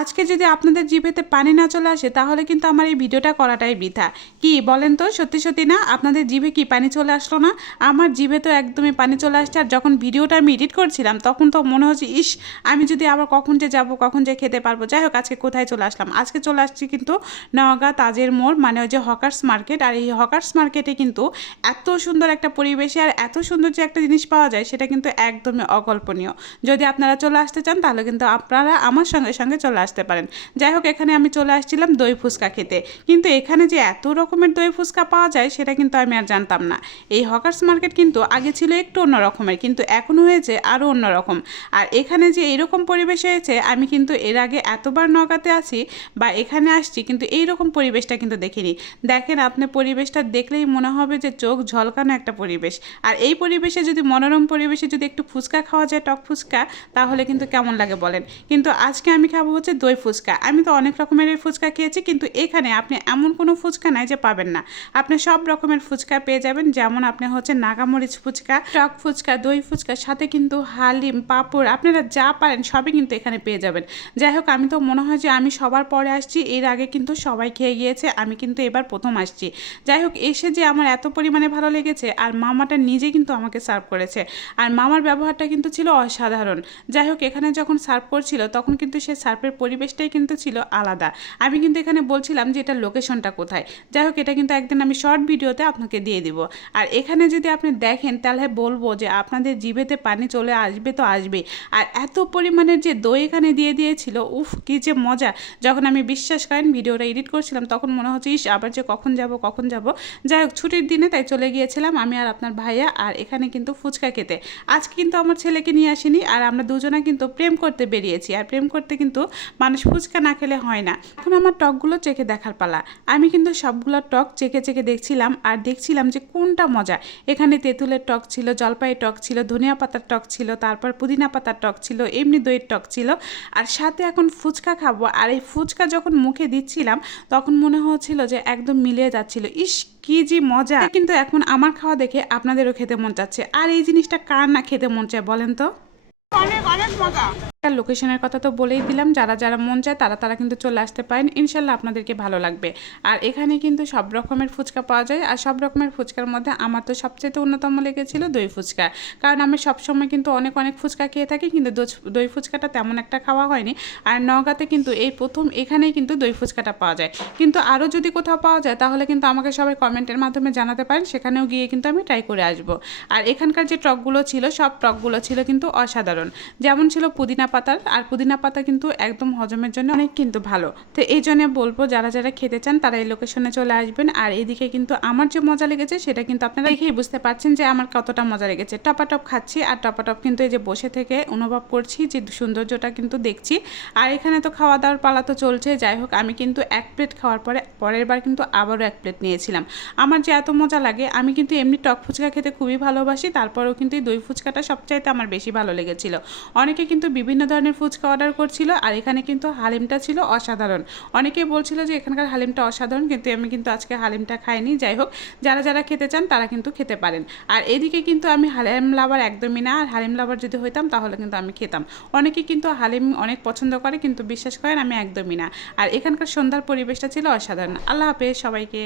আজকে যদি আপনাদের জিভেতে পানি না চলে আসে, তাহলে কিন্তু আমার এই ভিডিওটা করাটাই বৃথা। কি বলেন তো? সত্যি সত্যি না? আপনাদের জিভে কি পানি চলে আসলো না? আমার জিভে তো একদমই পানি চলে আসছে আর যখন ভিডিওটা আমি এডিট করছিলাম, তখন তো মনে হচ্ছে, ইস, আমি যদি আবার কখন যে যাব, কখন যে খেতে পারব? যাই হোক, আজকে কোথায় চলে আসলাম? আজকে চলে আসছি কিন্তু নওগাঁ তাজের মোড় মানে ওই যে হকার্স মার্কেট। আর এই হকার্স মার্কেটে কিন্তু এত সুন্দর একটা পরিবেশে আর এত সুন্দর যে একটা জিনিস পাওয়া যায়, সেটা কিন্তু একদমই অকল্পনীয়। যদি আপনারা চলে আসতে চান, তাহলে কিন্তু আপনারা আমার সঙ্গে সঙ্গে চলে আসতে পারেন। যাই হোক, এখানে আমি চলে আসছিলাম দই ফুচকা খেতে। কিন্তু এখানে যে এত রকমের দই ফুচকা পাওয়া যায়, সেটা কিন্তু আমি আর জানতাম না। এই হকার্স মার্কেট কিন্তু আগে ছিল একটু অন্য রকমের কিন্তু এখন হয়েছে আরও অন্যরকম। আর এখানে যে এরকম পরিবেশ হয়েছে, আমি কিন্তু এর আগে এতবার নগাতে আছি বা এখানে আসছি, কিন্তু এই রকম পরিবেশটা কিন্তু দেখিনি। দেখেন, আপনি পরিবেশটা দেখলেই মনে হবে যে চোখ ঝলকানো একটা পরিবেশ। আর এই পরিবেশে যদি মনোরম পরিবেশে যদি একটু ফুচকা খাওয়া যায়, টক ফুচকা, তাহলে কিন্তু কেমন লাগে বলেন? কিন্তু আজকে আমি খাব হচ্ছে দই ফুচকা। আমি তো অনেক রকমের ফুচকা খেয়েছি, কিন্তু এখানে আপনি এমন কোনো ফুচকা নাই যে পাবেন না। আপনি সব রকমের ফুচকা পেয়ে যাবেন, যেমন আপনি হচ্ছে নাগামরিচ ফুচকা, টক ফুচকা, দই ফুচকার সাথে কিন্তু হালিম, পাঁপড়, আপনারা যা পারেন সবই কিন্তু এখানে পেয়ে যাবেন। যাই হোক, আমি তো মনে হয় যে আমি সবার পরে আসছি, এর আগে কিন্তু সবাই খেয়ে গিয়েছে, আমি কিন্তু এবার প্রথম আসছি। যাই হোক, এসে যে আমার এত পরিমাণে ভালো লেগেছে, আর মামাটা নিজে কিন্তু আমাকে সার্ভ করেছে। আর মামার ব্যবহারটা কিন্তু ছিল অসাধারণ। যাই হোক, এখানে যখন সার্ভ করছিল, তখন কিন্তু সে সার্ভের পরিবেশটাই কিন্তু ছিল আলাদা। আমি কিন্তু এখানে বলছিলাম যে এটা লোকেশনটা কোথায়। যাই হোক, এটা কিন্তু একদিন আমি শর্ট ভিডিওতে আপনাকে দিয়ে দিব। আর এখানে যদি আপনি দেখেন, তাহলে বলব যে আপনাদের জিভেতে পানি চলে আসবে তো আসবে আর এত পরিমাণের যে দই এখানে দিয়ে দিয়েছিল, উফ, কি যে মজা। যখন আমি বিশ্বাস করেন ভিডিওটা এডিট করছিলাম, তখন মনে হচ্ছে, ইস, আবার যে কখন যাব কখন যাব? যাই হোক, ছুটির দিনে তাই চলে গিয়েছিলাম আমি আর আপনার ভাইয়া আর এখানে কিন্তু ফুচকা খেতে। আজকে কিন্তু আমার ছেলেকে নিয়ে আসিনি, আর আমরা দুজনে কিন্তু প্রেম করতে বেরিয়েছি। আর প্রেম করতে কিন্তু মানুষ ফুচকা না খেলে হয় না। এখন আমার টকগুলো চেখে দেখার পালা। আমি কিন্তু সবগুলো টক চেখে চেখে দেখছিলাম আর দেখছিলাম যে কোনটা মজা। এখানে তেঁতুলের টক ছিল, জলপাইয়ের টক ছিল, ধনিয়া পাতার টক ছিল, তারপর পুদিনা পাতার টক ছিল, এমনি দইয়ের টক ছিল। আর সাথে এখন ফুচকা খাব। আর এই ফুচকা যখন মুখে দিচ্ছিলাম, তখন মনে হচ্ছিল যে একদম মিলিয়ে যাচ্ছিল। ইস, কি যে মজা। কিন্তু এখন আমার খাওয়া দেখে আপনাদেরও খেতে মন চাচ্ছে। আর এই জিনিসটা কার না খেতে মন চায় বলেন তো? অনেক অনেক মজা। লোকেশনের কথা তো বলেই দিলাম। যারা যারা মন চায় তারা তারা কিন্তু চলে আসতে পারেন। ইনশাল্লাহ আপনাদেরকে ভালো লাগবে। আর এখানে কিন্তু সব রকমের ফুচকা পাওয়া যায়। আর সব রকমের ফুচকার মধ্যে আমার তো সবচেয়ে অন্যতম লেগেছিল দই ফুচকা। কারণ আমি সবসময় কিন্তু অনেক অনেক ফুচকা খেয়ে থাকি, কিন্তু দই ফুচকাটা তেমন একটা খাওয়া হয়নি। আর নওগাঁতে কিন্তু এই প্রথম, এখানেই কিন্তু দই ফুচকাটা পাওয়া যায়। কিন্তু আরও যদি কোথাও পাওয়া যায়, তাহলে কিন্তু আমাকে সবাই কমেন্টের মাধ্যমে জানাতে পারেন। সেখানেও গিয়ে কিন্তু আমি ট্রাই করে আসব। আর এখানকার যে টকগুলো ছিল, সব টকগুলো ছিল কিন্তু অসাধারণ। যেমন ছিল পুদিনা পাতার, আর পুদিনা পাতা কিন্তু একদম হজমের জন্য অনেক কিন্তু ভালো। তো এই জন্য বলব, যারা যারা খেতে চান, তারা এই লোকেশনে চলে আসবেন। আর এদিকে কিন্তু আমার যে মজা লেগেছে, সেটা কিন্তু আপনারা দেখেই বুঝতে পারছেন যে আমার কতটা মজা লেগেছে। টপাটপ খাচ্ছি, আর টপাটপ কিন্তু এই যে বসে থেকে অনুভব করছি যে সৌন্দর্যটা কিন্তু দেখছি। আর এখানে তো খাওয়া দাওয়ার পালা তো চলছে, যাই হোক, আমি কিন্তু এক প্লেট খাওয়ার পরে, পরের বার কিন্তু আবারও এক প্লেট নিয়েছিলাম। আমার যে এত মজা লাগে, আমি কিন্তু এমনি টক ফুচকা খেতে খুবই ভালোবাসি, তারপরেও কিন্তু এই দই ফুচকাটা সবচাইতে আমার বেশি ভালো লেগেছিল। অনেকে কিন্তু বিভিন্ন ধরনের ফুচকা অর্ডার করছিল আর এখানে কিন্তু হালিমটা ছিল অসাধারণ। অনেকে বলছিল যে এখানকার হালিমটা অসাধারণ, কিন্তু আমি কিন্তু আজকে হালিমটা খাইনি। যাই হোক, যারা যারা খেতে চান তারা কিন্তু খেতে পারেন। আর এদিকে কিন্তু আমি হালিম লাভার একদমই না, আর হালিম লাভার যদি হইতাম তাহলে কিন্তু আমি খেতাম। অনেকে কিন্তু হালিম অনেক পছন্দ করে, কিন্তু বিশ্বাস করেন আমি একদমই না। আর এখানকার সন্ধ্যার পরিবেশটা ছিল অসাধারণ। আল্লাহ হাফেজ সবাইকে।